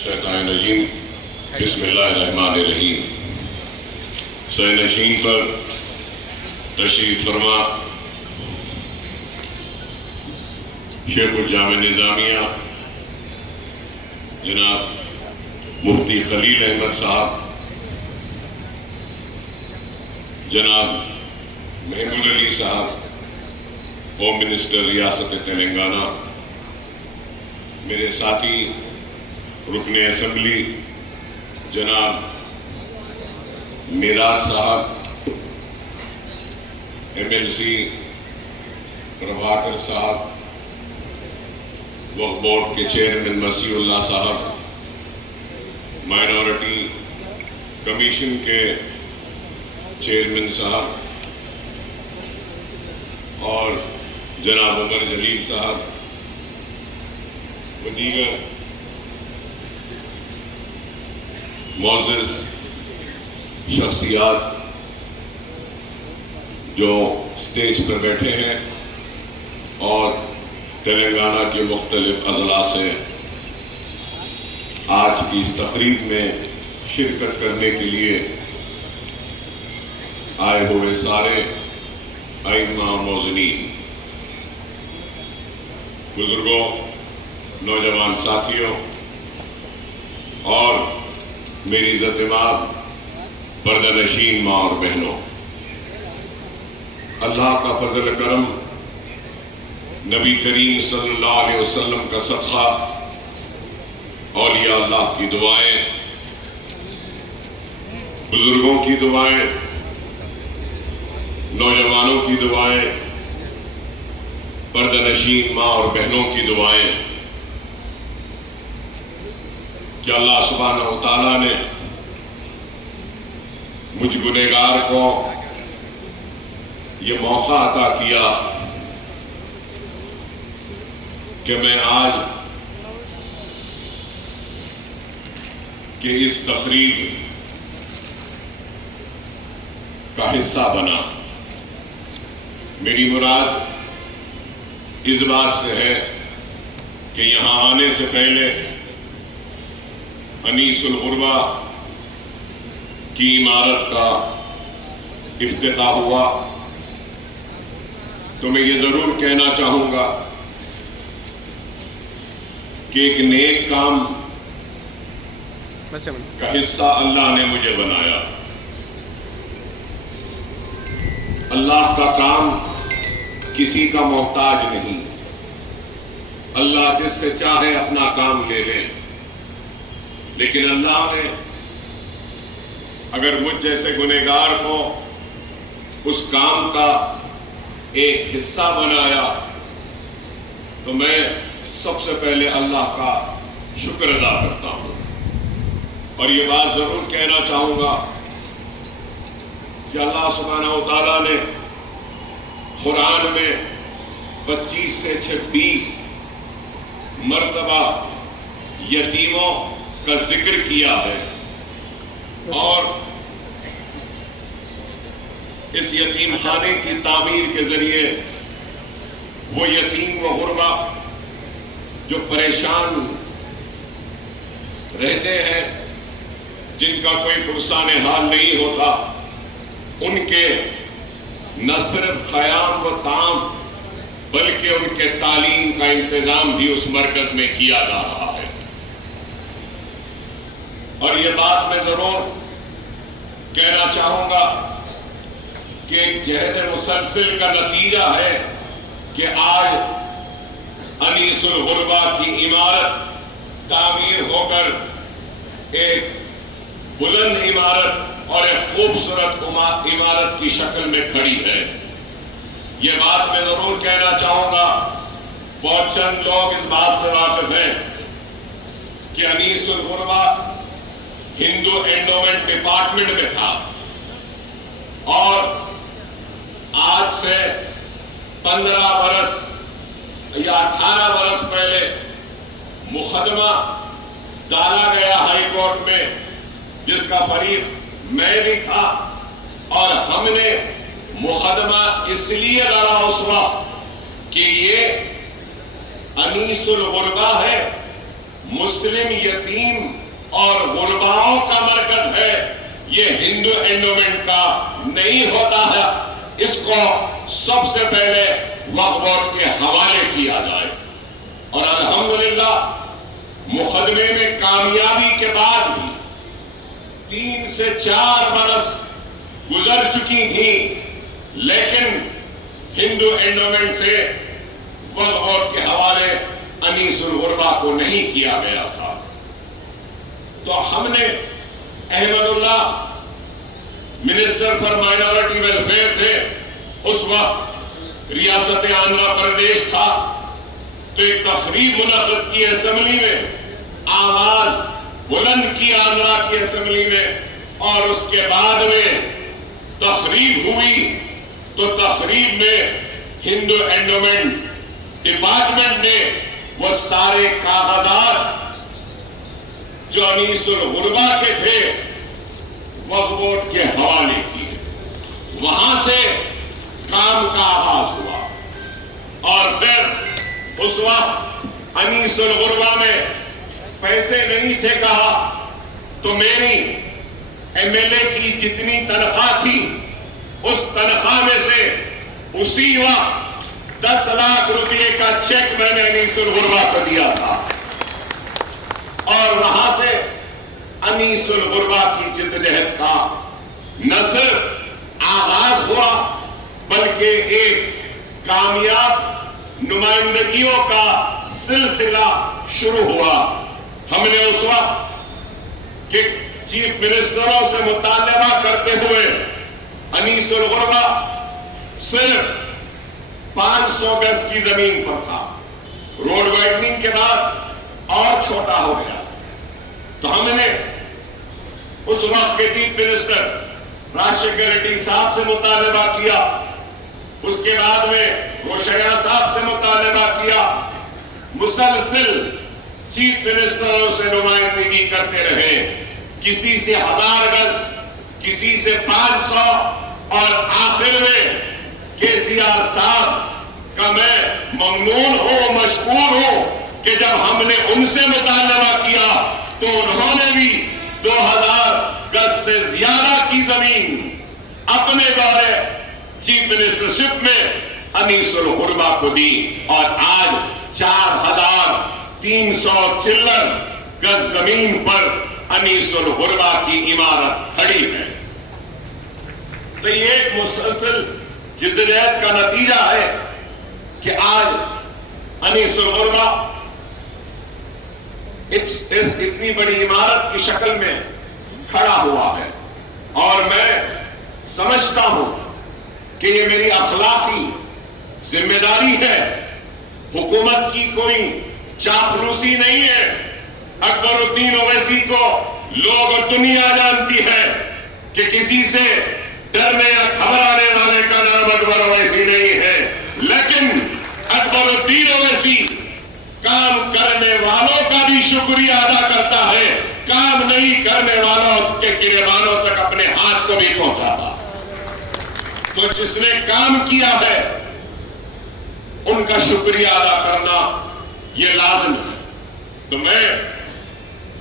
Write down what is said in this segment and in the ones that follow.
الشیطان الرجیم بسم اللہ الرحمن الرحیم۔ سہ نشین پر تشریف فرما شیخ الجامع نظامیہ جناب مفتی خلیل احمد صاحب، جناب محمود علی صاحب ہوم منسٹر ریاست تلنگانہ، میرے ساتھی رکن اسمبلی جناب میراج صاحب، MLC پربھاکر صاحب، وقف بورڈ کے چیئرمین مسیح اللہ صاحب، مائنورٹی کمیشن کے چیئرمین صاحب اور جناب عمر جلیل صاحب و دیگر معزز شخصیات جو اسٹیج پر بیٹھے ہیں اور تلنگانہ کے مختلف اضلاع سے آج کی اس تقریب میں شرکت کرنے کے لیے آئے ہوئے سارے ائمہ موذنین، بزرگوں، نوجوان ساتھیوں اور میری عزت مآب پردہ نشین ماں اور بہنوں، اللہ کا فضل کرم، نبی کریم صلی اللہ علیہ وسلم کا صدقہ، اولیاء اللہ کی دعائیں، بزرگوں کی دعائیں، نوجوانوں کی دعائیں، پردہ نشین ماں اور بہنوں کی دعائیں کہ اللہ سبحانہ و تعالیٰ نے مجھ گنہگار کو یہ موقع عطا کیا کہ میں آج کے اس تقریب کا حصہ بنا۔ میری مراد اس بات سے ہے کہ یہاں آنے سے پہلے انیس الغربہ کی عمارت کا افتتاح ہوا تو میں یہ ضرور کہنا چاہوں گا کہ ایک نیک کام کا حصہ اللہ نے مجھے بنایا۔ اللہ کا کام کسی کا محتاج نہیں، اللہ جس سے چاہے اپنا کام لے لے، لیکن اللہ نے اگر مجھ جیسے گنہگار کو اس کام کا ایک حصہ بنایا تو میں سب سے پہلے اللہ کا شکر ادا کرتا ہوں۔ اور یہ بات ضرور کہنا چاہوں گا کہ اللہ سبحانہ و تعالیٰ نے قرآن میں 25 سے 26 مرتبہ یتیموں کا ذکر کیا ہے، اور اس یتیم خانے کی تعمیر کے ذریعے وہ یتیم و غربا جو پریشان رہتے ہیں، جن کا کوئی پرسان حال نہیں ہوتا، ان کے نہ صرف قیام و طعام بلکہ ان کے تعلیم کا انتظام بھی اس مرکز میں کیا جا رہا ہے۔ اور یہ بات میں ضرور کہنا چاہوں گا کہ ایک جہد مسلسل کا نتیجہ ہے کہ آج انیس الغربہ کی عمارت تعمیر ہو کر ایک بلند عمارت اور ایک خوبصورت عمارت کی شکل میں کھڑی ہے۔ یہ بات میں ضرور کہنا چاہوں گا، بہت چند لوگ اس بات سے واقف ہیں کہ انیس الغربہ ہندو اینڈومنٹ ڈپارٹمنٹ میں تھا، اور آج سے 15 برس یا 18 برس پہلے مقدمہ ڈالا گیا ہائی کورٹ میں، جس کا فریق میں بھی تھا، اور ہم نے مقدمہ اس لیے لڑا اس وقت کہ یہ انیس الغربہ ہے، مسلم یتیم اور غرباؤں کا مرکز ہے، یہ ہندو اینڈومنٹ کا نہیں ہوتا ہے، اس کو سب سے پہلے وقف بورڈ کے حوالے کیا جائے۔ اور الحمدللہ مقدمے میں کامیابی کے بعد بھی 3 سے 4 برس گزر چکی تھی، لیکن ہندو اینڈومنٹ سے وقف بورڈ کے حوالے انیس الغربا کو نہیں کیا گیا تھا۔ تو ہم نے احمد اللہ منسٹر فار مائنورٹی ویلفیئر تھے، اس وقت ریاست آندھرا پردیش تھا، تو ایک تقریب منعقد کی اسمبلی میں، آواز بلند کی آندھرا کی اسمبلی میں، اور اس کے بعد میں تقریب ہوئی، تو تقریب میں ہندو اینڈومنٹ ڈپارٹمنٹ نے وہ سارے کاغذات جو انیس الغربا کے تھے وقف بورڈ کے حوالے کیے۔ وہاں سے کام کا آغاز ہوا، اور پھر اس وقت انیس الغربا میں پیسے نہیں تھے کہا، تو میری ایم ایل اے کی جتنی تنخواہ تھی اس تنخواہ میں سے اسی وقت 10 لاکھ روپے کا چیک میں نے انیس الغربا کو دیا تھا، اور وہاں سے انیس الغربا کی جدوجہد کا نہ صرف آغاز ہوا بلکہ ایک کامیاب نمائندگیوں کا سلسلہ شروع ہوا۔ ہم نے اس وقت کہ چیف منسٹروں سے مطالبہ کرتے ہوئے انیس الغربا صرف 500 گز کی زمین پر تھا، روڈ وائڈننگ کے بعد اور چھوٹا ہو گیا، تو ہم نے اس وقت کے چیف منسٹر راجشیکھر ریڈی صاحب سے مطالبہ کیا، اس کے بعد میں روشیا صاحب سے مطالبہ کیا، مسلسل چیف منسٹروں سے نمائندگی کرتے رہے، کسی سے 1000 گز، کسی سے 500، اور آخر میں کے سی آر صاحب کا میں ممنون ہوں، مشکور ہوں کہ جب ہم نے ان سے مطالبہ کیا تو انہوں نے بھی 2000 گز سے زیادہ کی زمین اپنے دورے چیف منسٹرشپ میں انیس الغربا کو دی، اور آج 4300 چلر گز زمین پر انیس الغربا کی عمارت کھڑی ہے۔ تو یہ ایک مسلسل جدوجہد کا نتیجہ ہے کہ آج انیس الغربا اس اتنی بڑی عمارت کی شکل میں کھڑا ہوا ہے، اور میں سمجھتا ہوں کہ یہ میری اخلاقی ذمہ داری ہے، حکومت کی کوئی چاپلوسی نہیں ہے۔ اکبر الدین اویسی کو لوگ اور دنیا جانتی ہے کہ کسی سے ڈرنے یا گھبرانے والے کا نام اکبر اویسی نہیں ہے، لیکن اکبر الدین اویسی کام کرنے والوں کا بھی شکریہ ادا کرتا ہے، کام نہیں کرنے والوں کے گریبانوں تک اپنے ہاتھ کو بھی پہنچاتا۔ تو جس نے کام کیا ہے ان کا شکریہ ادا کرنا یہ لازم ہے۔ تو میں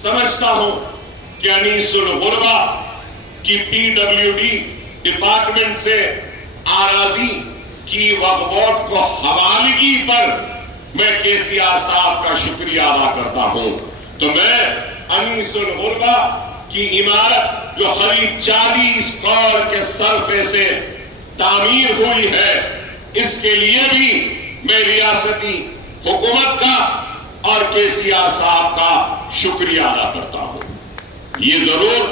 سمجھتا ہوں کہ انیس الغربا کی پی ڈبلیو ڈی ڈپارٹمنٹ سے آراضی کی وقف بورڈ کو حوالگی پر میں کے سی آر صاحب کا شکریہ ادا کرتا ہوں۔ تو میں انیس الغربا کی عمارت جو قریب 40 کروڑ کے صرفے سے تعمیر ہوئی ہے، اس کے لیے بھی میں ریاستی حکومت کا اور کے سی آر صاحب کا شکریہ ادا کرتا ہوں۔ یہ ضرور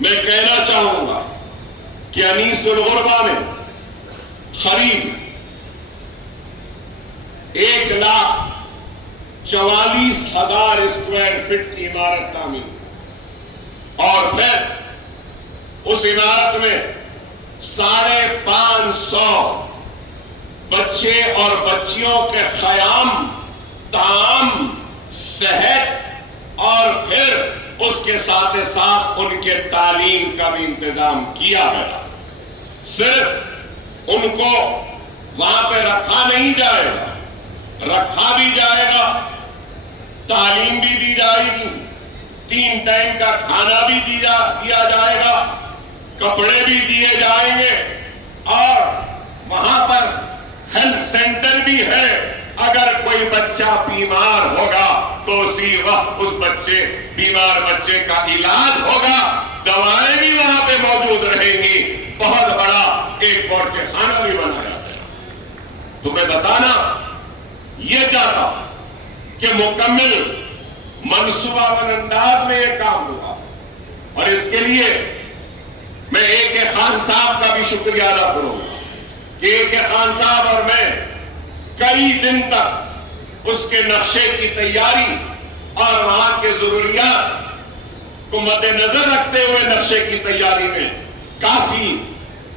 میں کہنا چاہوں گا کہ انیس الغربا میں قریب 1,44,000 اسکوائر فٹ کی عمارت تعمیر، اور پھر اس عمارت میں 550 بچے اور بچیوں کے قیام، تعام، صحت، اور پھر اس کے ساتھ ساتھ ان کے تعلیم کا بھی انتظام کیا گیا۔ صرف ان کو وہاں پہ رکھا نہیں جائے گا، رکھا بھی جائے گا، تعلیم بھی دی جائے گی، 3 ٹائم کا کھانا بھی دیا جائے گا، کپڑے بھی دیے جائیں گے، اور وہاں پر ہیلتھ سینٹر بھی ہے۔ اگر کوئی بچہ بیمار ہوگا تو اسی وقت اس بیمار بچے کا علاج ہوگا، دوائیں بھی وہاں پہ موجود رہیں گی، بہت بڑا ایک بورڈ کے کھانا بھی بنایا گیا۔ تو میں بتانا یہ چاہتا ہوں کہ مکمل منصوبہ بند انداز میں یہ کام ہوا، اور اس کے لیے میں اے خان صاحب کا بھی شکریہ ادا کروں گا کہ اے خان صاحب اور میں کئی دن تک اس کے نقشے کی تیاری اور وہاں کے ضروریات کو مد نظر رکھتے ہوئے نقشے کی تیاری میں کافی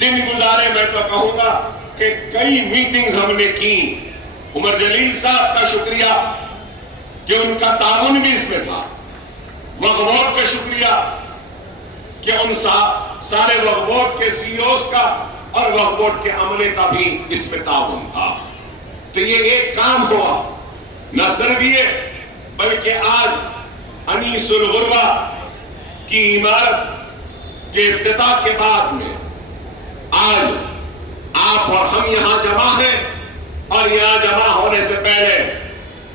دن گزارے۔ میں تو کہوں گا کہ کئی میٹنگز ہم نے کی۔ عمر جلیل صاحب کا شکریہ کہ ان کا تعاون بھی اس میں تھا، وقف بورڈ کا شکریہ کہ ان سارے وقف بورڈ کے سی اوز کا اور وقف بورڈ کے عملے کا بھی اس میں تعاون تھا۔ تو یہ ایک کام ہوا، نہ صرف یہ بلکہ آج انیس الغربہ کی عمارت کے افتتاح کے بعد میں آج آپ اور ہم یہاں جمع ہیں، اور یہاں جمع ہونے سے پہلے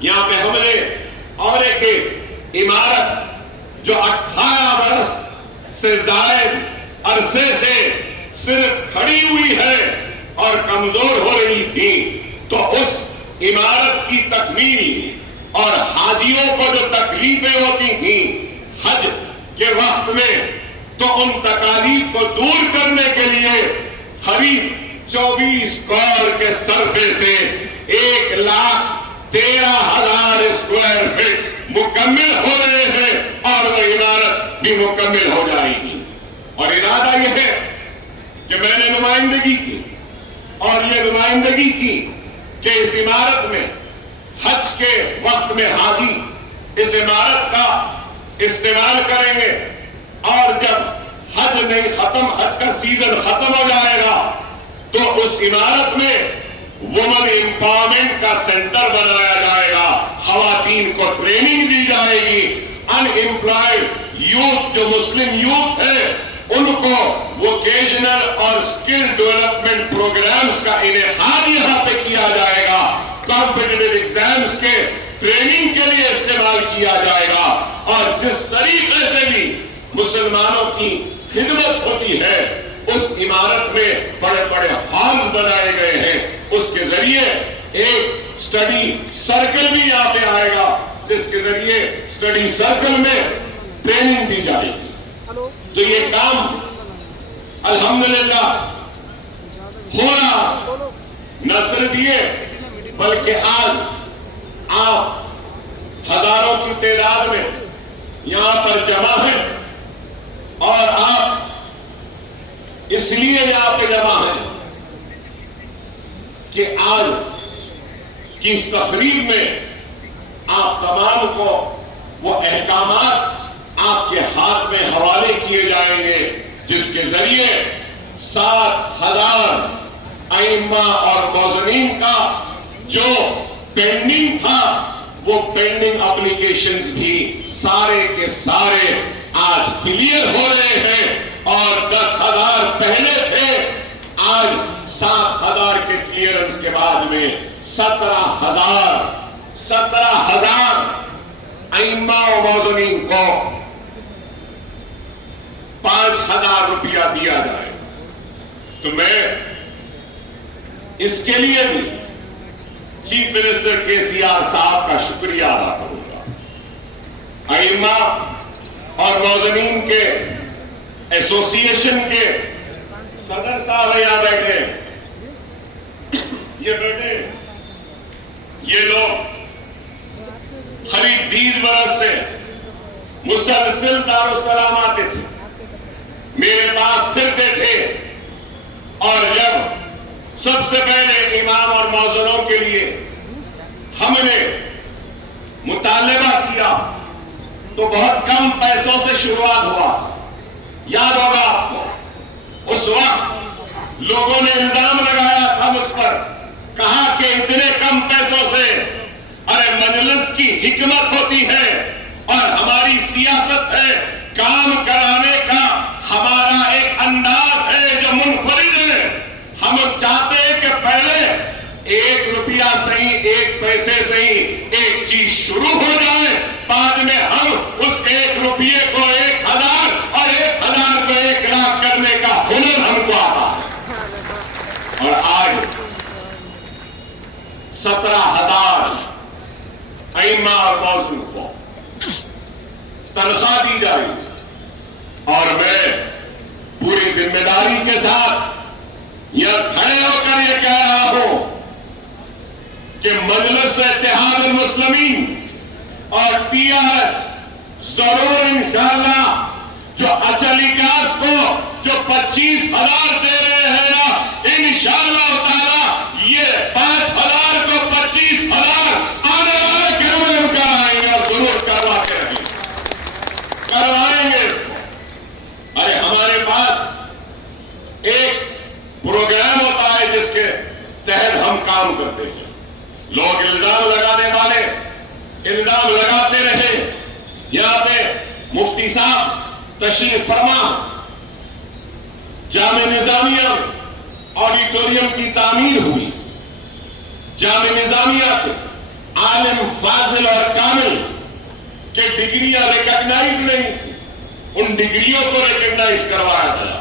یہاں پہ ہم نے اور ایک عمارت جو 18 برس سے زائد عرصے سے صرف کھڑی ہوئی ہے اور کمزور ہو رہی تھی، تو اس عمارت کی تکمیل اور حاجیوں کو جو تکلیفیں ہوتی تھیں حج کے وقت میں، تو ان تکالیف کو دور کرنے کے لیے قریب 24 کروڑ کے صرفے سے 1,13,000 اسکوائر فٹ مکمل ہو رہے ہیں، اور وہ عمارت بھی مکمل ہو جائے گی۔ اور ارادہ یہ ہے کہ میں نے نمائندگی کی، اور یہ نمائندگی کی کہ اس عمارت میں حج کے وقت میں حاجی اس عمارت کا استعمال کریں گے، اور جب حج کا سیزن ختم ہو جائے گا تو اس عمارت میں وومن امپاورمنٹ کا سینٹر بنایا جائے گا، خواتین کو ٹریننگ دی جائے گی، ان امپلائڈ یوتھ جو مسلم یوتھ ہے ان کو ووکیشنل اور اسکل ڈیولپمنٹ پروگرامز کا انعقاد یہاں پہ کیا جائے گا، کمپٹیٹیو ایگزامز کے ٹریننگ کے لیے استعمال کیا جائے گا، اور جس طریقے سے بھی مسلمانوں کی خدمت ہوتی ہے اس عمارت میں بڑے بڑے ہالز بنائے گئے ہیں، اس کے ذریعے ایک اسٹڈی سرکل بھی یہاں پہ آئے گا، جس کے ذریعے اسٹڈی سرکل میں ٹریننگ دی جائے گی۔ تو یہ کام الحمدللہ ہو رہا، نہ صرف یہ بلکہ آج آپ ہزاروں کی تعداد میں یہاں پر جمع ہیں، اور آپ اس لیے یہاں پہ جمع ہیں کہ آج کی اس تقریب میں آپ تمام کو وہ احکامات آپ کے ہاتھ میں حوالے کیے جائیں گے جس کے ذریعے 7,000 ائمہ اور موذنین کا جو پینڈنگ تھا وہ پینڈنگ اپلیکیشنز بھی سارے کے سارے آج کلیئر ہو رہے ہیں، اور 10,000 پہلے تھے، آج 7,000 کے کلیئرنس کے بعد میں 17,000 ائمہ و موذنین کو 5,000 روپیہ دیا جائے۔ تو میں اس کے لیے بھی چیف منسٹر KCR صاحب کا شکریہ ادا کروں گا۔ ائمہ اور موذنین کے ایسوسی ایشن کے صدر صاحب یہاں بیٹھے، یہ لوگ قریب 20 برس سے مسلسل دارالسلام آتے تھے، میرے پاس پھرتے تھے، اور جب سب سے پہلے امام اور موذنوں کے لیے ہم نے مطالبہ کیا تو بہت کم پیسوں سے شروعات ہوا۔ یاد ہوگا آپ کو اس وقت لوگوں نے الزام لگایا تھا مجھ پر، کہا کہ اتنے کم پیسوں سے، ارے مجلس کی حکمت ہوتی ہے اور ہماری سیاست ہے، کام کرانے کا ہمارا ایک انداز ہے جو منفرد ہے۔ ہم چاہتے ہیں کہ پہلے 1 روپیہ صحیح، 1 پیسے صحیح، ایک چیز شروع ہو جائے، بعد میں ہم اس 1 روپیے کو 1000 اور 1000 کو 1 لاکھ کرنے کا ہنر ہم کو آتا ہے۔ اور آج 17,000 ائمہ اور مؤذن کو تنخواہ دی جائے گی، اور میں پوری ذمہ داری کے ساتھ یہاں کھڑے ہو کر یہ کہہ رہا ہوں کہ مجلس اتحاد المسلمین اور TRS ضرور انشاءاللہ جو اچل اکاس کو جو 25,000 دے رہے ہیں نا، انشاءاللہ تعالی یہ 5,000 کو 25,000 آنے والے گھروں میں ہم کرائیں گے، اور ضرور کرواتے رہیں گے، کروائیں گے اس کو۔ ارے ہمارے پاس ایک پروگرام ہوتا ہے جس کے تحت ہم کام کرتے ہیں۔ لوگ الزام لگانے والے الزام لگاتے رہے۔ یہاں پہ مفتی صاحب تشریف فرما، جامع نظامیہ آڈیٹوریم کی تعمیر ہوئی، جامع نظامیہ کے عالم فاضل اور کامل کہ ڈگریاں ریکگنائز نہیں تھی، ان ڈگریوں کو ریکگنائز کروایا گیا۔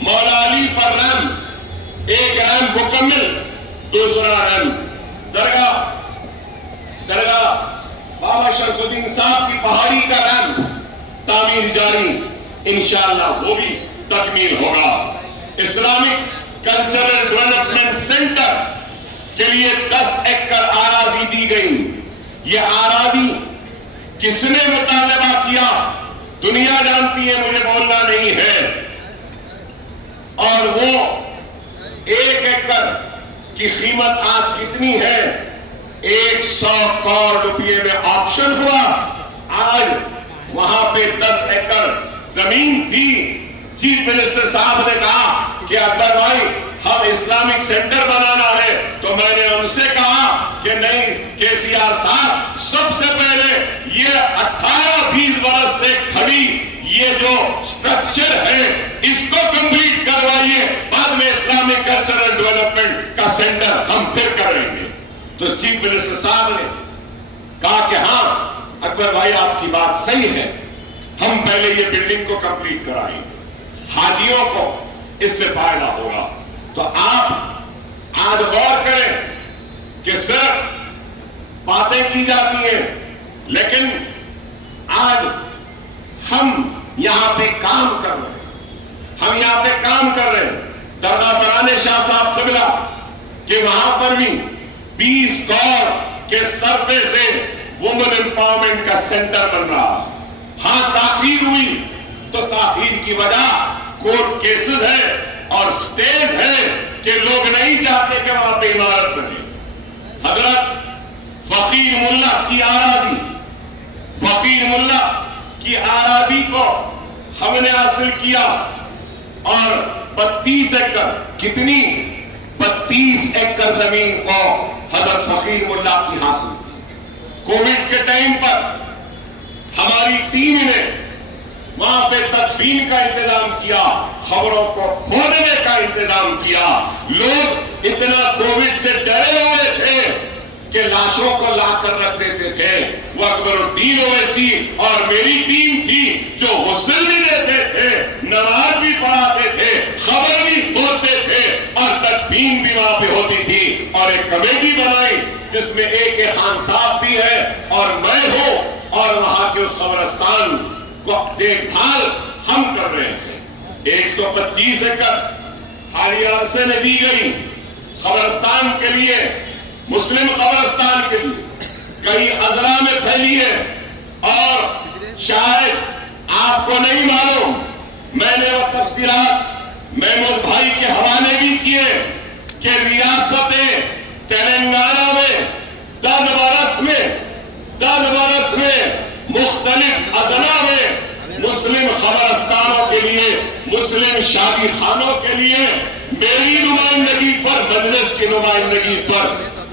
مولا علی پر رحم، ایک رحم مکمل، دوسرا رحم درگاہ بابا شمس الدین صاحب کی پہاڑی کا رحم تعمیر جاری، انشاءاللہ وہ بھی تکمیل ہوگا۔ اسلامک کلچرل ڈیولپمنٹ سینٹر کے لیے 10 ایکڑ آراضی دی گئی۔ یہ آراضی کس نے مطالبہ کیا دنیا جانتی ہے، مجھے بولنا نہیں ہے، اور وہ 1 ایکڑ کی قیمت آج کتنی ہے؟ 100 کروڑ روپئے میں آپشن ہوا۔ آج وہاں پہ 10 ایکڑ زمین تھی۔ چیف منسٹر صاحب نے کہا کہ اکبر بھائی ہم اسلامک سینٹر بنانا ہے، تو میں نے ان سے کہا کہ نہیں KCR صاحب، سب سے پہلے یہ 18-20 برس سے کھڑی یہ جو سٹرکچر ہے اس کو کمپلیٹ کروائیے، بعد میں اسلامک کلچرل ڈیولپمنٹ کا سینٹر ہم پھر کریں گے۔ تو چیف منسٹر صاحب نے کہا کہ ہاں اکبر بھائی آپ کی بات صحیح ہے، ہم پہلے یہ بلڈنگ کو کمپلیٹ کرائیں گے، حاجیوں کو اس سے فائدہ ہوگا۔ تو آپ آج غور کریں کہ صرف باتیں کی جاتی ہیں، لیکن آج ہم یہاں پہ کام کر رہے ہیں، ہم یہاں پہ کام کر رہے ہیں۔ درگاہ برانے شاہ صاحب قبلہ کہ وہاں پر بھی 20 کروڑ کے سرفے سے وومن امپاورمنٹ کا سینٹر بن رہا۔ ہاں تاخیر ہوئی، تو تاخیر کی وجہ کورٹ کیسز ہے اور سٹیز ہے کہ لوگ نہیں چاہتے کہ وہاں پہ عمارت بنے۔ حضرت فقیر ملا کی آراضی، فقیر ملا کی آراضی کو ہم نے حاصل کیا، اور 32 ایکڑ کتنی 32 ایکڑ زمین کو حضرت فقیر ملا کی حاصل کی۔ کووڈ کے ٹائم پر ہماری ٹیم نے وہاں پہ تدفین کا انتظام کیا، خبروں کو کھولنے کا انتظام کیا۔ لوگ اتنا کووڈ سے ڈرے ہوئے تھے کہ لاشوں کو لا کر رکھ دیتے تھے۔ وہ اکبر الدین اویسی اور میری ٹیم تھی جو غسل بھی دیتے تھے، نماز بھی پڑھاتے تھے، خبر بھی ہوتے تھے، اور تدفین بھی وہاں پہ ہوتی تھی۔ اور ایک کمیٹی بنائی جس میں AK خان صاحب بھی ہے اور میں ہوں، اور وہاں کے اس قبرستان کو دیکھ بھال ہم کر رہے ہیں۔ 125 ایکڑ حالیہ عرصے میں دی گئی قبرستان کے لیے، مسلم قبرستان کے لیے، کئی اضلاع میں پھیلی ہے، اور شاید آپ کو نہیں معلوم، میں نے وہ تفصیلات محمود بھائی کے حوالے بھی کیے کہ ریاست تلنگانہ میں 10 برس میں مختلف اضلاع میں مسلم قبرستانوں کے لیے، مسلم شادی خانوں کے لیے میری نمائندگی پر، مجلس کی نمائندگی پر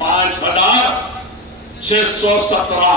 5,617।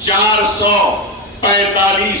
445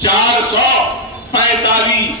445।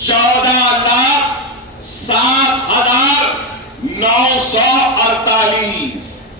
14,07,948।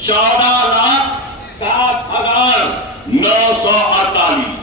14,07,948।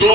2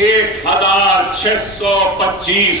1,625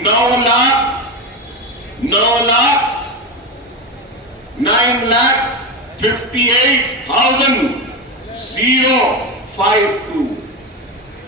9,58,052।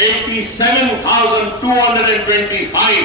87,225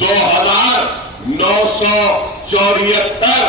2,974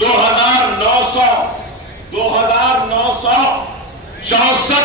2,900 2,964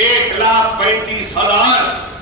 1,35,000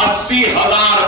80,000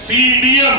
CDM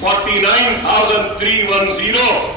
49,310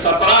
17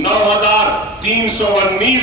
9,319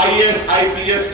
IAS IPS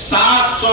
700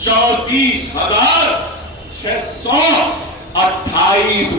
34,628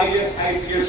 IAS IPS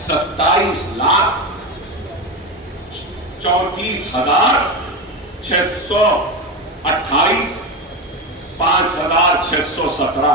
27,34,628 5,617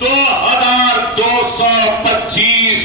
2,225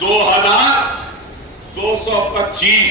2,225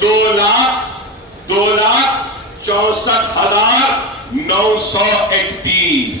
2,64,931।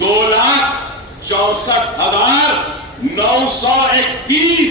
2,64,931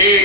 1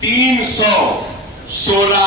316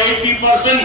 80%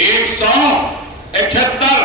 171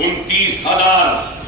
29,000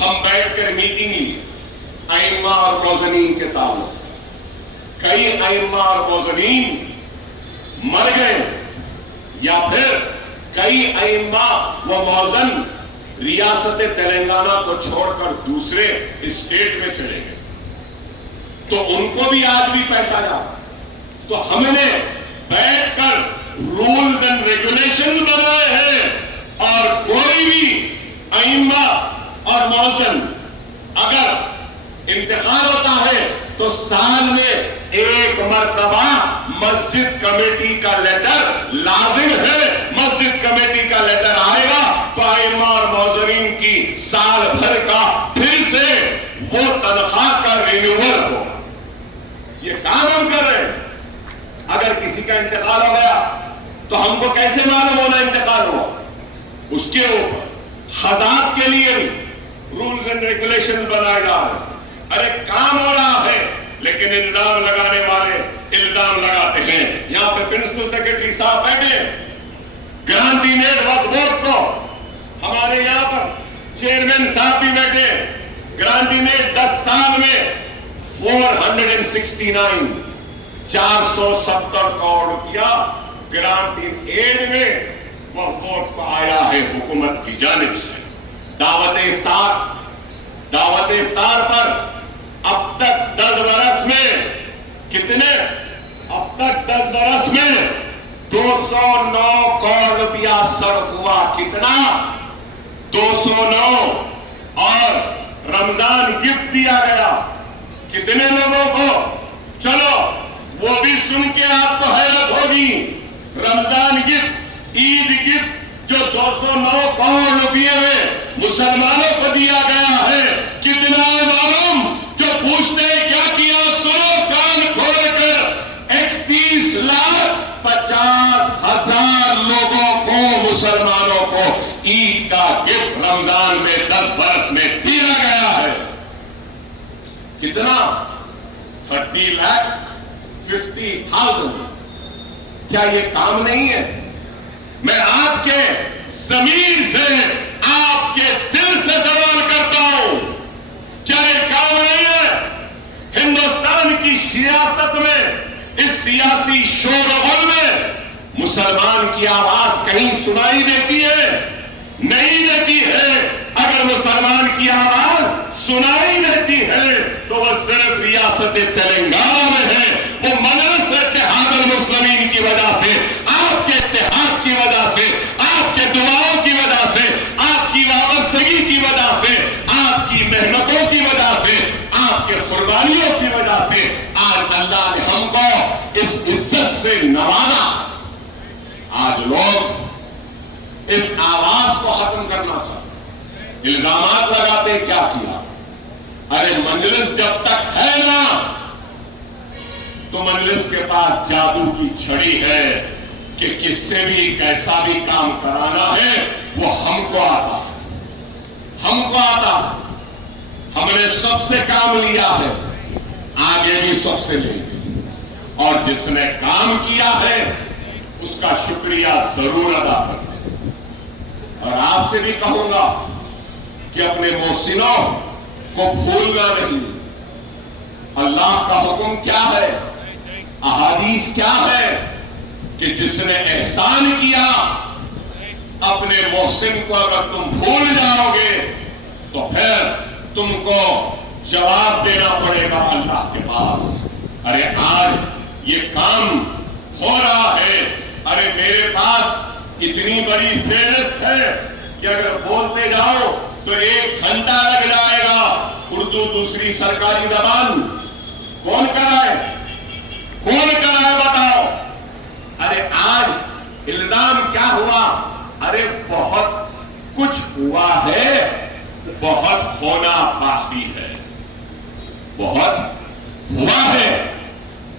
ہم بیٹھ کر میٹنگ لی ائمہ اور موزنین کے تعلق، کئی ائمہ اور موزنین مر گئے، یا پھر کئی ائمہ و موزن ریاست تلنگانہ کو چھوڑ کر دوسرے اسٹیٹ میں چلے گئے، تو ان کو بھی آج بھی پیسہ جا، تو ہم نے بیٹھ کر رولز اینڈ ریگولیشن بنائے ہیں، اور کوئی بھی ائمہ اور موزن اگر انتخاب ہوتا ہے تو سال میں ایک مرتبہ مسجد کمیٹی کا لیٹر لازم ہے، مسجد کمیٹی کا لیٹر آئے گا تو ائمہ اور موزنین کی سال بھر کا پھر سے وہ تنخواہ کا رینیول ہو۔ یہ کام ہم کر رہے ہیں۔ اگر کسی کا انتقال ہو گیا تو ہم کو کیسے معلوم ہونا انتقال ہوا؟ اس کے اوپر حضرات کے لیے رولز اینڈ ریگولیشن بنائے جا رہے ہیں۔ ارے کام ہو رہا ہے لیکن الزام لگانے والے الزام لگاتے ہیں۔ یہاں پہ پرنسپل سیکرٹری صاحب بیٹھے، گرانٹی نیٹ وقت بورڈ کو، ہمارے یہاں پر چیئرمین صاحب بھی بیٹھے، گرانٹی نیٹ 10 سال میں 470 کروڑ روپیہ گرانٹی ایڈ میں وہ ووٹ کو آیا ہے حکومت کی جانب سے۔ دعوت افطار پر اب تک 10 برس میں کتنے؟ اب تک 10 برس میں 209 کروڑ روپیہ صرف ہوا۔ کتنا؟ 209۔ اور رمضان گفٹ دیا گیا کتنے لوگوں کو؟ چلو وہ بھی سن کے آپ کو حیرت ہوگی، رمضان گفٹ، عید گفٹ جو 209 کروڑ روپیے میں مسلمانوں کو دیا گیا ہے، کتنا ہے معلوم؟ جو پوچھتے ہیں کیا کیا، سنو کان کھول کر، 31,50,000 لوگوں کو، مسلمانوں کو عید کا گفٹ رمضان میں 10 برس میں دیا گیا ہے۔ کتنا؟ 30,50,000۔ کیا یہ کام نہیں ہے؟ میں آپ کے ضمیر سے، آپ کے دل سے سوال کرتا ہوں، کیا یہ کام نہیں ہے؟ ہندوستان کی سیاست میں، اس سیاسی شور و غل میں مسلمان کی آواز کہیں سنائی دیتی ہے؟ نہیں دیتی ہے۔ اگر مسلمان کی آواز سنائی دیتی ہے تو وہ صرف ریاست تلنگانہ میں ہے۔ وہ مجلس اتحاد المسلمین کی وجہ سے، آپ کے اتحاد کی وجہ سے، آپ کے دعاؤں کی وجہ سے، آپ کی وابستگی کی وجہ سے، آپ کی محنتوں کی وجہ سے، آپ کے قربانیوں کی وجہ سے آج اللہ نے ہم کو اس عزت سے نوازا۔ آج لوگ اس آواز کو ختم کرنا چاہتے، الزامات لگاتے کیا کیا؟ ارے مجلس جب تک ہے نا تو مجلس کے پاس جادو کی چھڑی ہے کہ کس سے بھی کیسا بھی کام کرانا ہے وہ ہم کو آتا ہے، ہم کو آتا ہے۔ ہم نے سب سے کام لیا ہے، آگے بھی سب سے لیں گے، اور جس نے کام کیا ہے اس کا شکریہ ضرور ادا کریں۔ اور آپ سے بھی کہوں گا کہ اپنے محسنوں کو بھولنا نہیں۔ اللہ کا حکم کیا ہے، احادیث کیا ہے کہ جس نے احسان کیا اپنے محسن کو اگر تم بھول جاؤ گے تو پھر تم کو جواب دینا پڑے گا اللہ کے پاس۔ ارے آج یہ کام ہو رہا ہے، ارے میرے پاس اتنی بڑی فہرست ہے کہ اگر بولتے جاؤ تو 1 گھنٹہ لگ جائے گا۔ اردو دوسری سرکاری زبان کون کرائے؟ کون کرائے بتاؤ؟ ارے آج الزام کیا ہوا؟ ارے بہت کچھ ہوا ہے، بہت ہونا باقی ہے۔ بہت ہوا ہے،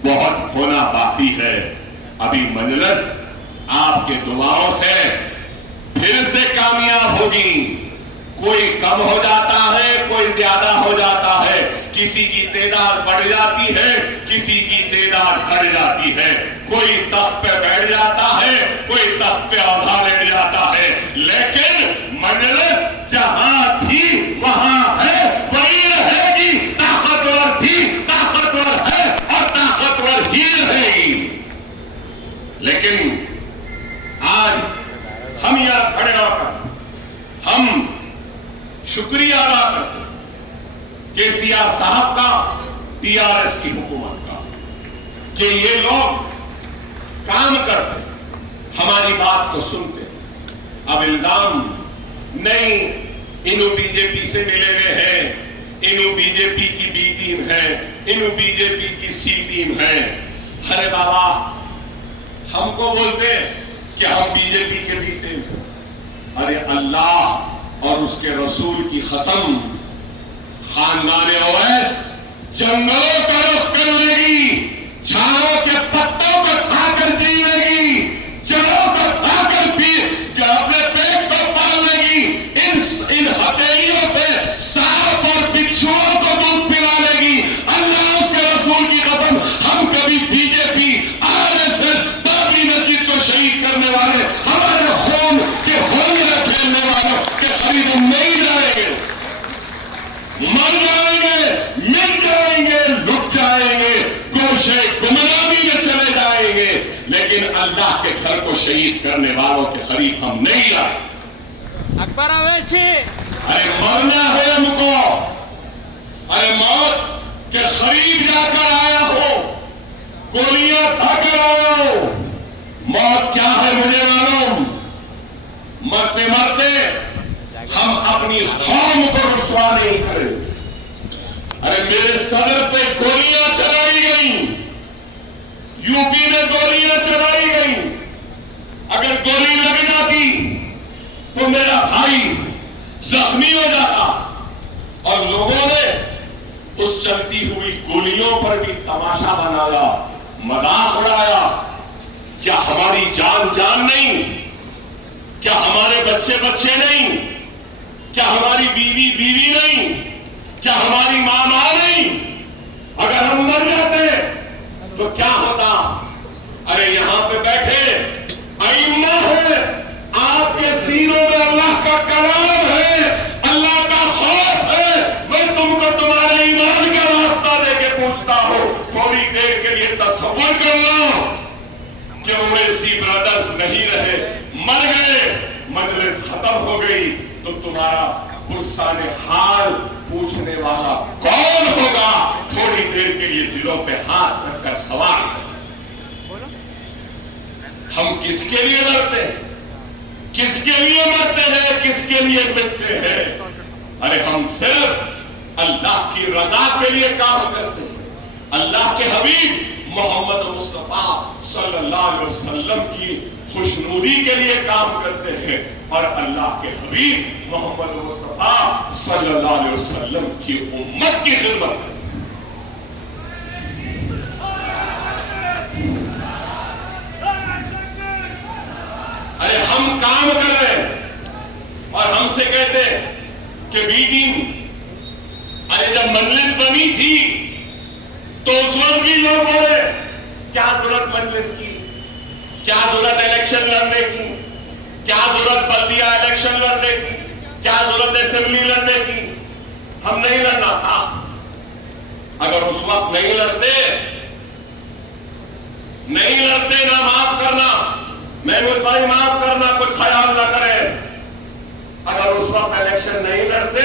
بہت ہونا باقی ہے۔ ابھی مجلس آپ کے دعاؤں سے پھر سے کامیاب ہوگی۔ کوئی کم ہو جاتا ہے، کوئی زیادہ ہو جاتا ہے، کسی کی تعداد بڑھ جاتی ہے، کسی کی تعداد گھٹ جاتی ہے، کوئی تخت پہ بیٹھ جاتا ہے، کوئی تخت پہ آدھا لیٹ جاتا ہے، لیکن مجلس جہاں تھی وہاں لیکن آج ہم یہاں کھڑے ہو کر ہم شکریہ ادا کرتے ہیں کہ سیاہ صاحب کا TRS کی حکومت کا کہ یہ لوگ کام کرتے ہماری بات کو سنتے. اب الزام نہیں انہوں بی جے پی سے ملے ہوئے ہیں, انہوں بی جے پی کی بی ٹیم ہے, انہوں بی جے پی کی سی ٹیم ہے. ارے بابا ہم کو بولتے کہ ہم بی جے پی کے بی ٹیم ہیں. ارے اللہ اور اس کے رسول کی قسم, خاندان اویس جنگلوں کا رخ کر لے گی, چھاؤں کے پتوں کو کھا کر جیوے گی, جڑوں کو کھا کر پی اپنے پیٹ کو پال لے گی, ان ہتھیلیوں پہ سانپ اور بچھوؤں کو دودھ پلا لے گی. اللہ اس کے رسول کی قسم ہم کبھی بی جے پی RSS بابری مسجد کو شہید کرنے والے ہمارے خون کے ہونگے کھیلنے والوں کے قریب نہیں جائیں گے. مر جائیں گے, مل جائیں گے, لٹ جائیں گے, گوشے گمراہی میں چلے جائیں گے, لیکن اللہ کے گھر کو شہید کرنے والوں کے قریب ہم نہیں آئے. اکبر اویسی, ارے مرنا ہے ہم کو, ارے موت کے قریب جا کر آیا ہو, گولیاں کھا کر آیا ہو. موت کیا ہے مجھے معلوم, مرتے مرتے ہم اپنی قوم کو رسوا نہیں کریں. ارے میرے صدر پہ گولیاں چلائی گئیں, یو پی میں گولیاں چلائی گئیں. اگر گولی لگ جاتی تو میرا بھائی زخمی ہو جاتا, اور لوگوں نے اس چلتی ہوئی گولیوں پر بھی تماشا بنایا, مذاق اڑایا. کیا ہماری جان جان نہیں, کیا ہمارے بچے بچے نہیں, کیا ہماری بیوی بیوی نہیں, کیا ہماری ماں ماں نہیں؟ اگر ہم مر جاتے تو کیا ہوتا؟ ارے یہاں پہ بیٹھے ائمہ ہے, آپ کے سینوں میں اللہ کا کلام ہے, اللہ کا خوف ہے. میں تم کو تمہارے ایمان کا راستہ دے کے پوچھتا ہوں, تھوڑی دیر کے لیے تصور کر لو کہ اویسی برادرز نہیں رہے, مر گئے, مجلس ختم ہو گئی, تو تمہارا پرسان حال پوچھنے والا کون ہوگا؟ تھوڑی دیر کے لیے دلوں پہ ہاتھ رکھ کر سوال کریں. ہم کس کے لیے لڑتے ہیں, کس کے لیے مرتے ہیں, کس کے لیے مٹتے ہیں؟ ارے ہم صرف اللہ کی رضا کے لیے کام کرتے ہیں, اللہ کے حبیب محمد مصطفیٰ صلی اللہ علیہ وسلم کی خوشنودی کے لیے کام کرتے ہیں, اور اللہ کے حبیب محمد مصطفیٰ صلی اللہ علیہ وسلم کی امت کی خدمت کرتے ہیں. ارے ہم کام کر رہے ہیں اور ہم سے کہتے کہ بی ٹیم, ارے جب مجلس بنی تھی تو اس وقت بھی لوگ بولے کیا ضرورت مجلس کی, کیا ضرورت الیکشن لڑنے کی, کیا ضرورت بلدیہ الیکشن لڑنے کی, کیا ضرورت اسمبلی لڑنے کی. ہم نہیں لڑنا تھا. اگر اس وقت نہیں لڑتے نا, معاف کرنا محمود بھائی, معاف کرنا, کوئی خیال نہ کرے, اگر اس وقت الیکشن نہیں لڑتے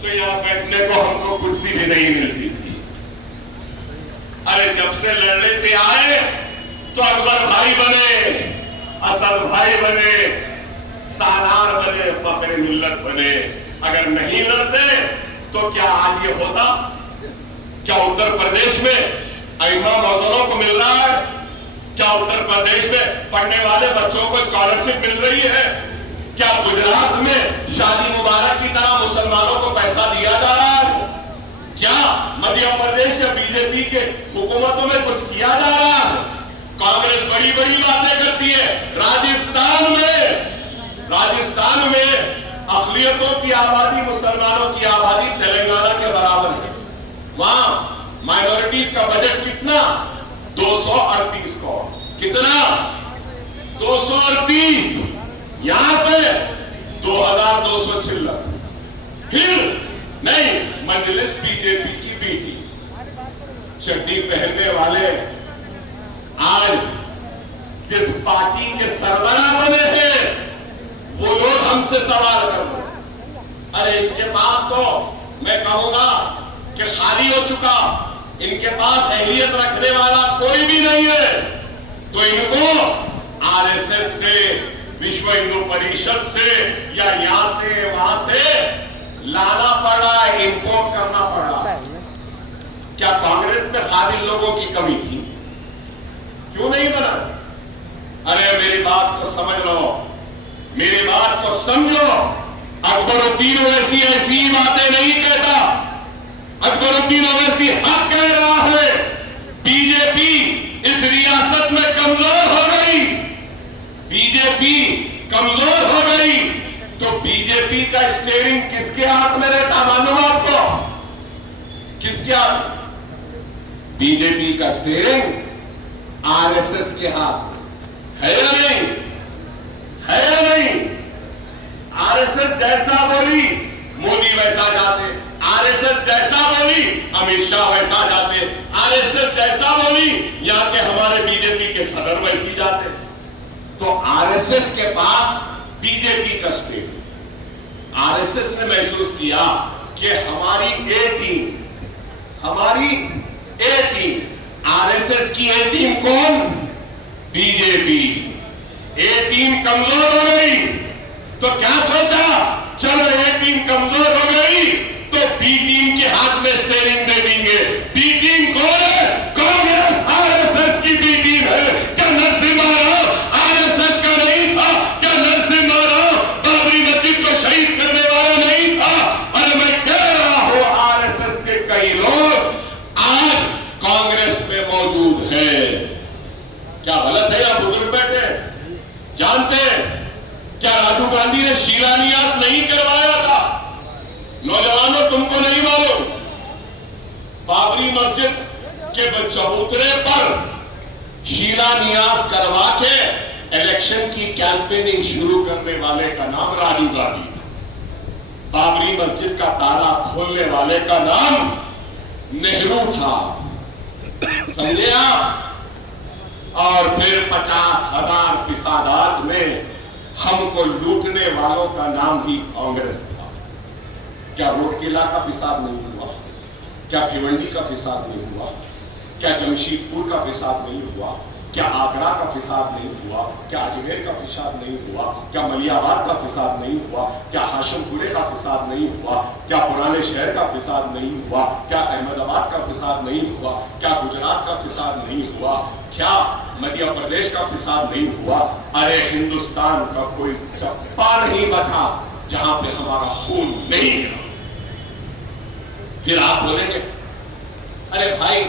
تو یہاں بیٹھنے کو ہم کو کرسی بھی نہیں ملتی تھی. ارے جب سے لڑنے پہ آئے تو اکبر بھائی بنے, اسد بھائی بنے, سالار بنے, فخر ملت بنے. اگر نہیں لڑتے تو کیا آج یہ ہوتا؟ کیا اتر پردیش میں ائمہ موزنوں کو مل رہا ہے؟ کیا اتر پردیش میں پڑھنے والے بچوں کو اسکالرشپ مل رہی ہے؟ کیا گجرات میں شادی مبارک کی طرح مسلمانوں کو پیسہ دیا جا رہا ہے؟ کیا مدھیہ پردیش یا بی جے پی کے حکومتوں میں کچھ کیا جا رہا ہے؟ کانگریس بڑی بڑی باتیں کرتی ہے. راجستھان میں اقلیتوں کی آبادی, مسلمانوں کی آبادی تلنگانہ کے برابر ہے. وہاں مائنورٹیز کا بجٹ کتنا؟ 238 کروڑ. کتنا؟ 238. یہاں پہ 2200. پھر نہیں, مجلس بی جے پی کی بیٹی, چڈی پہننے والے آج پارٹی کے سربراہ بنے ہیں وہ لوگ ہم سے سوال کر رہے ہیں. ارے ان کے پاس تو میں کہوں گا کہ خالی ہو چکا, ان کے پاس اہلیت رکھنے والا کوئی بھی نہیں ہے. تو ان کو آر ایس ایس سے, وشو ہندو پریشد سے یا یہاں سے وہاں سے لانا پڑا, امپورٹ کرنا پڑا. کیا کانگریس میں قابل لوگوں کی کمی تھی؟ کیوں نہیں بنا؟ ارے میری بات کو سمجھ لو, میری بات کو سمجھو. اکبر الدین اویسی ایسی باتیں نہیں کہتا. اکبر الدین اویسی حق کہہ رہا ہے. بی جے پی اس ریاست میں کمزور ہو گئی, بی جے پی کمزور ہو گئی. تو بی جے پی کا اسٹیئرنگ کس کے ہاتھ میں رہتا معلوم آپ کو؟ کس کے ہاتھ؟ بی جے پی کا اسٹیئرنگ آر ایس ایس کے ہاتھ ہے یا نہیں؟ ہے یا نہیں؟ آر ایس ایس جیسا بولی مودی ویسا جاتے, آر ایس ایس جیسا بولی امت شاہ ویسا جاتے, آر ایس ایس جیسا بولی یہاں کے ہمارے بی جے پی کے صدر ویسی جاتے. تو آر ایس ایس کے پاس بی جے پی کا اسٹیٹ. آر ایس ایس نے محسوس کیا کہ ہماری اے ٹیم, ہماری a team, R S S کی اے ٹیم کون؟ B J P. A team کمزور ہو گئی تو کیا سوچا, چلو اے ٹیم کمزور ہو گئی تو بی ٹیم کے ہاتھ میں اسٹیئرنگ دے دیں گے. بی ٹیم کون ہے؟ کانگریس آر ایس ایس کی بی ٹیم ہے. کیا Narasimha Rao R S S کا نہیں تھا؟ کیا نرسمہا راؤ بابری مسجد کو شہید کرنے والا نہیں تھا؟ اور میں کہہ رہا ہوں آر ایس ایس کے کئی لوگ آج کانگریس میں موجود ہیں. کیا غلط ہے یا بزرگ بیٹھے جانتے ہیں کیا راجیو گاندھی نے شیلانیاس نہیں کروایا تھا؟ نوجوانوں تم کو نہیں معلوم, بابری مسجد کے چبوترے پر شیلانیاس کروا کے الیکشن کی کیمپیننگ شروع کرنے والے کا نام راجیو گاندھی, بابری مسجد کا تالا کھولنے والے کا نام نہرو تھا. سمجھے آپ؟ اور پھر 50,000 فسادات میں ہم کو لوٹنے والوں کا نام ہی کانگریس تھا. کیا روڈ قلعہ کا فساد نہیں ہوا؟ کیا بھیونڈی کا فساد نہیں ہوا؟ کیا جمشید پور کا فساد نہیں ہوا؟ کیا آگرہ کا فساد نہیں ہوا؟ کیا اجمیر کا فساد نہیں ہوا؟ کیا ملیح آباد کا فساد نہیں ہوا؟ کیا ہاشم پورے کا فساد نہیں ہوا؟ کیا پرانے شہر کا فساد نہیں ہوا؟ کیا احمد آباد کا فساد نہیں ہوا؟ کیا گجرات کا فساد نہیں ہوا؟ کیا مدھیہ پردیش کا فساد نہیں ہوا؟ ارے ہندوستان کا کوئی چپا نہیں بچا جہاں پہ ہمارا خون نہیں گیا. پھر آپ بولیں گے ارے بھائی,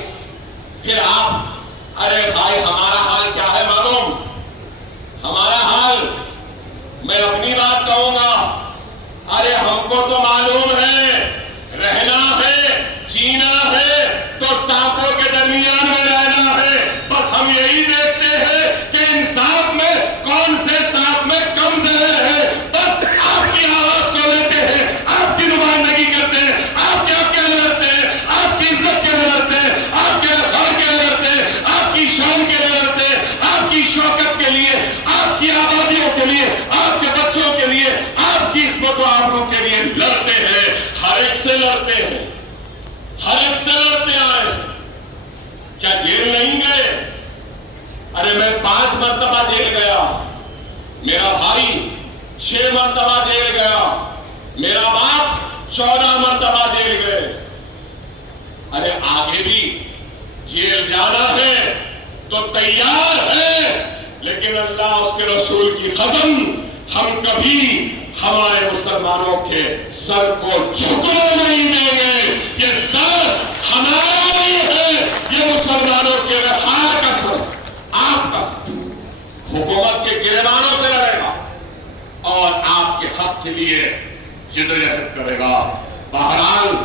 پھر آپ ارے بھائی ہمارا حال کیا ہے معلوم؟ ہمارا حال, میں اپنی بات کہوں گا, ارے ہم کو تو معلوم ہے رہنا ہے, جینا ہے تو سانپوں کے درمیان میں رہنا ہے. بس ہم یہی دیکھتے ہیں کہ انصاف میں کون سے سانپ میں کم زہر ہے. بس آپ کی آواز کو لیتے ہیں, آپ کی نمائندگی کرتے ہیں, آپ کے حق کے لیے لڑتے ہیں, آپ کی عزت کے لیے لڑتے ہیں, آپ کے وقار کے لیے لڑتے ہیں, آپ کی شان کے لیے لڑتے ہیں, آپ کی شوکت کے لیے, آپ کی آبادیوں کے لیے, آپ کے بچوں کے لیے, آپ کی عصمت و آبرو کے لیے لڑتے ہیں. ہر ایک سے لڑتے ہیں, ہر ایک سے لڑتے آئے ہیں. کیا جیل نہیں گئے؟ ارے میں 5 مرتبہ جیل گیا, میرا بھائی 6 مرتبہ جیل گیا, میرا باپ 14 مرتبہ جیل گئے. ارے آگے بھی جیل جانا ہے تو تیار ہے, لیکن اللہ اس کے رسول کی قسم ہم کبھی ہمارے مسلمانوں کے سر کو جھکنے نہیں دیں گے. یہ سر ہمارا نہیں ہے, یہ مسلمانوں کے وقار کا سر, آپ کا سر حکومت کے گریبانوں سے لڑے گا اور آپ کے حق کے لیے جدوجہد کرے گا. بہرحال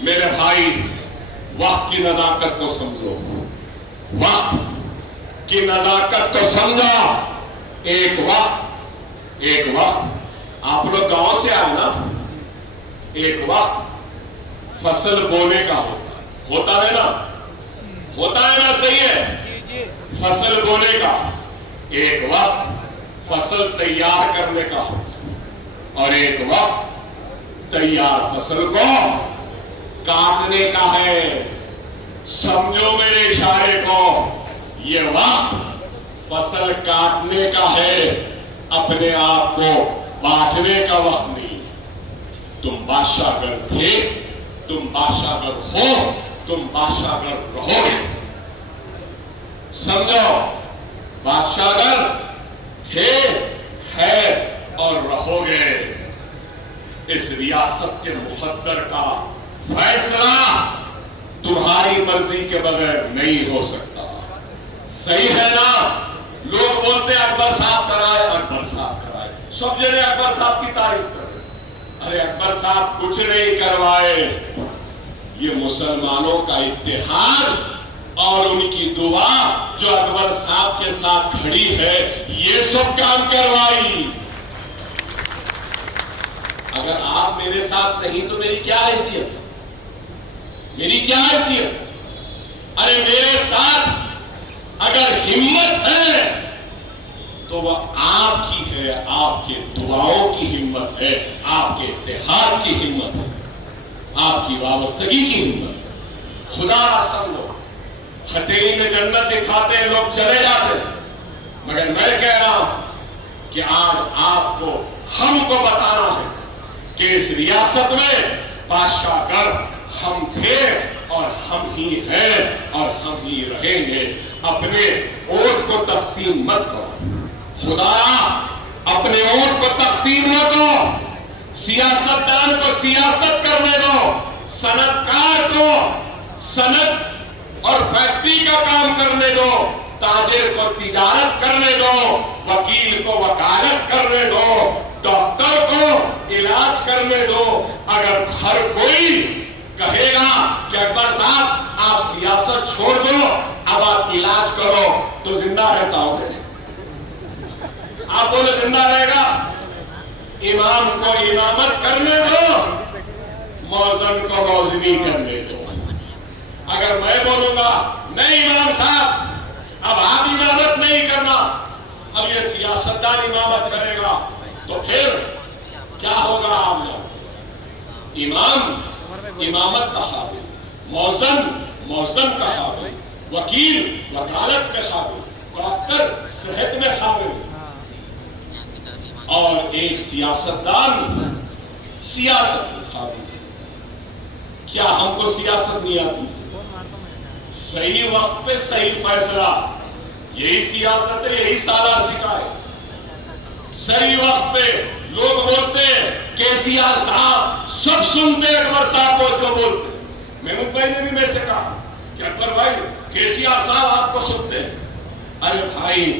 میرے بھائی, وقت کی نزاکت کو سمجھو, وقت کی نزاکت کو سمجھا. ایک وقت آپ لوگ گاؤں سے آئے نا, ایک وقت فصل بونے کا ہوتا ہے نا, ہوتا ہے نا, صحیح ہے, فصل بونے کا. ایک وقت فصل تیار کرنے کا ہوتا اور ایک وقت تیار فصل کو کاٹنے کا ہے. سمجھو میرے اشارے کو, یہ وقت فصل کاٹنے کا ہے, اپنے آپ کو بانٹنے کا وقت نہیں. تم بادشاہ گر تھے, تم بادشاہ گر ہو, تم بادشاہ گر رہو گے. سمجھو, بادشاہ گر تھے, ہے اور رہو گے. اس ریاست کے مقدر کا فیصلہ تمہاری مرضی کے بغیر نہیں ہو سکتا. صحیح ہے نا؟ لوگ بولتے ہیں اکبر صاحب کرائے, اکبر صاحب کرائے, سب جنے اکبر صاحب کی تعریف کر رہے. ارے اکبر صاحب کچھ نہیں کروائے. یہ مسلمانوں کا اتحاد اور ان کی دعا جو اکبر صاحب کے ساتھ کھڑی ہے, یہ سب کام کروائی. اگر آپ میرے ساتھ نہیں تو میری کیا حیثیت؟ میری کیا حیثیت؟ ارے میرے ساتھ اگر ہمت ہے تو وہ آپ کی ہے, آپ کے دعاؤں کی ہمت ہے, آپ کے اتحاد کی ہمت ہے, آپ کی وابستگی کی ہمت ہے. خدا را سمجھو, ہتھیلی میں جنت دکھاتے ہیں لوگ, چلے جاتے ہیں, مگر میں کہہ رہا ہوں کہ آج آپ کو, ہم کو بتانا ہے کہ اس ریاست میں بادشاہ گر ہم تھے اور ہم ہی ہیں اور ہم ہی رہیں گے. اپنے ووٹ کو تقسیم مت کرو. خدایا اپنے ووٹ کو تقسیم نہ کرو. سیاستدان کو سیاست کرنے دو, صنعت کار کو صنعت اور فیکٹری کا کام کرنے دو, تاجر کو تجارت کرنے دو, وکیل کو وکالت کرنے دو, ڈاکٹر کو علاج کرنے دو. اگر ہر کوئی کہے گا کہ اکبر صاحب آپ سیاست چھوڑ دو, اب آپ علاج کرو, تو زندہ رہتا ہوگا. آپ بولے زندہ رہے گا. امام کو امامت کرنے دو, موزن کو موزنی کرنے دو. اگر میں بولوں گا نہیں امام صاحب اب آپ امامت نہیں کرنا, اب یہ سیاستدان امامت کرے گا, تو پھر کیا ہوگا؟ آپ لوگ امام امامت کا قابل, موزن موزن کا قابل, وکیل وکالت میں قابل, ڈاکٹر صحت میں قابل, اور ایک سیاستدان سیاست میں قابل. کیا ہم کو سیاست نہیں آتی؟ صحیح وقت پہ صحیح فیصلہ, یہی سیاست ہے, یہی سالار سکھائے. صحیح وقت پہ لوگ بولتے کیسیار صاحب سب سنتے, اکبر صاحب کو جو بولتے. محمود بھائی نے بھی میں سے کہا کہ اکبر بھائی کیسیار صاحب آپ کو سنتے ہیں. ارے بھائی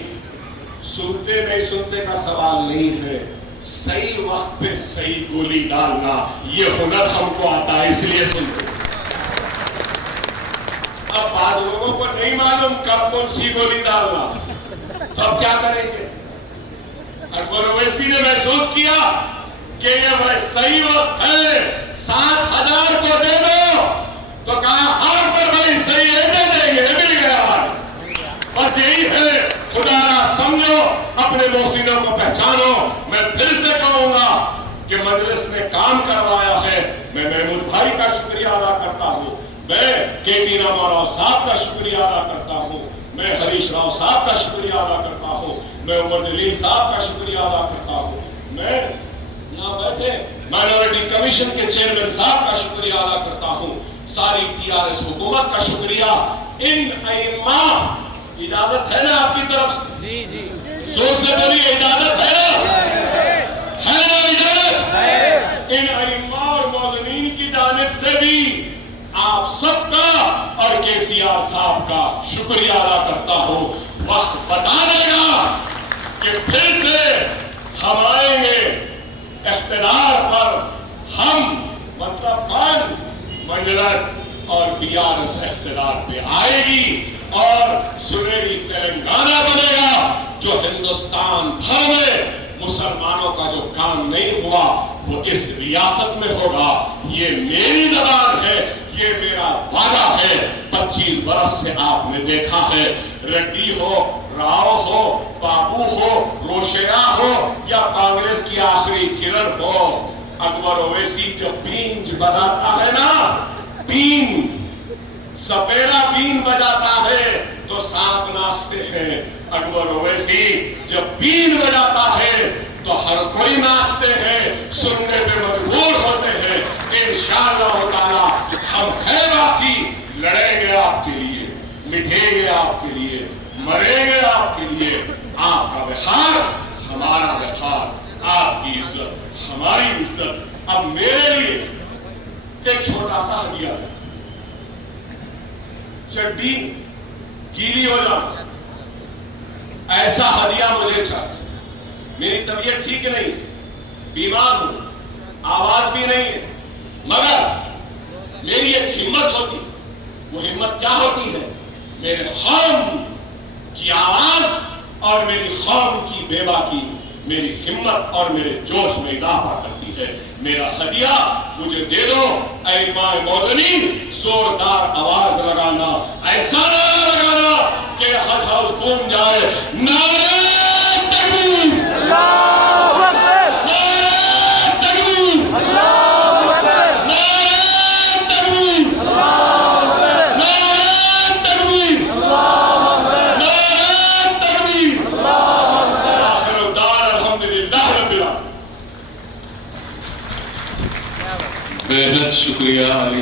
سنتے نہیں سنتے کا سوال نہیں ہے, صحیح وقت پہ صحیح گولی ڈالنا یہ ہنر ہم کو آتا ہے, اس لیے سنتے. اب بعض لوگوں کو نہیں معلوم کب کون سی گولی ڈالنا, تو اب کیا کریں گے؟ اکبر اویسی نے محسوس کیا کہ یہ صحیح وقت ہے, 7,000 کو دے دو, تو کہا ہاں پر بھائی صحیح ہے, دے دیں گے, مل گیا. بس یہی ہے. خدا را سمجھو, اپنے محسنوں کو پہچانو. میں پھر سے کہوں گا کہ مجلس نے کام کروایا ہے. میں محمود بھائی کا شکریہ ادا کرتا ہوں, میں کے ٹی راما راؤ صاحب کا شکریہ ادا کرتا ہوں, میں ہریش راؤ صاحب کا شکریہ ادا کرتا ہوں, میں عمر جلیل صاحب کا شکریہ ادا کرتا ہوں, میں یہاں بیٹھے مائنورٹی کمیشن کے چیئرمین صاحب کا شکریہ ادا کرتا ہوں, ساری TRS حکومت کا شکریہ. ان ائمہ, اجازت ہے نا آپ کی طرف سے؟ جی جی زور سے بولیے, اجازت ہے نا؟ ہے اجازت؟ ان ائمہ اور موذنین کی جانب سے بھی آپ سب کا اور KCR صاحب کا شکریہ ادا کرتا ہوں. وقت بتا دے گا کہ پھر سے ہم آئیں گے اقتدار پر. ہم مطلب کون مجلس اور TRS اقتدار پہ آئے گی اور سنہری تلنگانہ بنے گا, جو ہندوستان بھر میں مسلمانوں کا جو کام نہیں ہوا وہ اس ریاست میں ہوگا. یہ میری زبان ہے, یہ میرا وعدہ ہے. 25 برس سے آپ نے دیکھا ہے, ریڈی ہو, راؤ ہو, بابو ٹاپو ہو، روشیا ہو یا کانگریس کی آخری کرن ہو، اکبر اویسی جب بینج بجاتا ہے نا، بین سپیرا بین بجاتا ہے تو سانپ ناچتے ہیں. اکبر اویسی جب بین بجاتا ہے تو ہر کوئی ناچتے ہیں، سننے پہ مجبور ہوتے ہیں. انشاءاللہ تعالی ہم ہیں باقی، لڑیں گے آپ کے لیے، مٹیں گے آپ کے لیے، مریں گے آپ کے لیے. آپ کا وقار ہمارا وقار، آپ کی عزت ہماری عزت. اب میرے لیے ایک چھوٹا سا ہدیہ، چڈی گیلی ہو جائے ایسا ہدیہ مجھے چاہیے. میری طبیعت ٹھیک نہیں، بیمار ہوں، آواز بھی نہیں ہے، مگر میری ایک ہمت ہوتی. وہ ہمت کیا ہوتی ہے؟ میرے قوم کی آواز اور میری قوم کی بیوہ کی میری ہمت اور میرے جوش میں اضافہ کرتی ہے. میرا ہدیہ مجھے دے دو. اے امام موزنی، زوردار آواز لگانا، ایسا نعرہ لگانا کہ ہر ہاؤس گونج جائے. نعرہ تکبیر! اللہ اکبر! نعرہ تکبیر! اللہ اکبر! نعرہ تکبیر! اللہ اکبر! نعرہ تکبیر! اللہ اکبر! نعرہ تکبیر! اللہ اکبر! آخر دعوانا الحمدللہ رب العالمین. بے حد شکریہ علی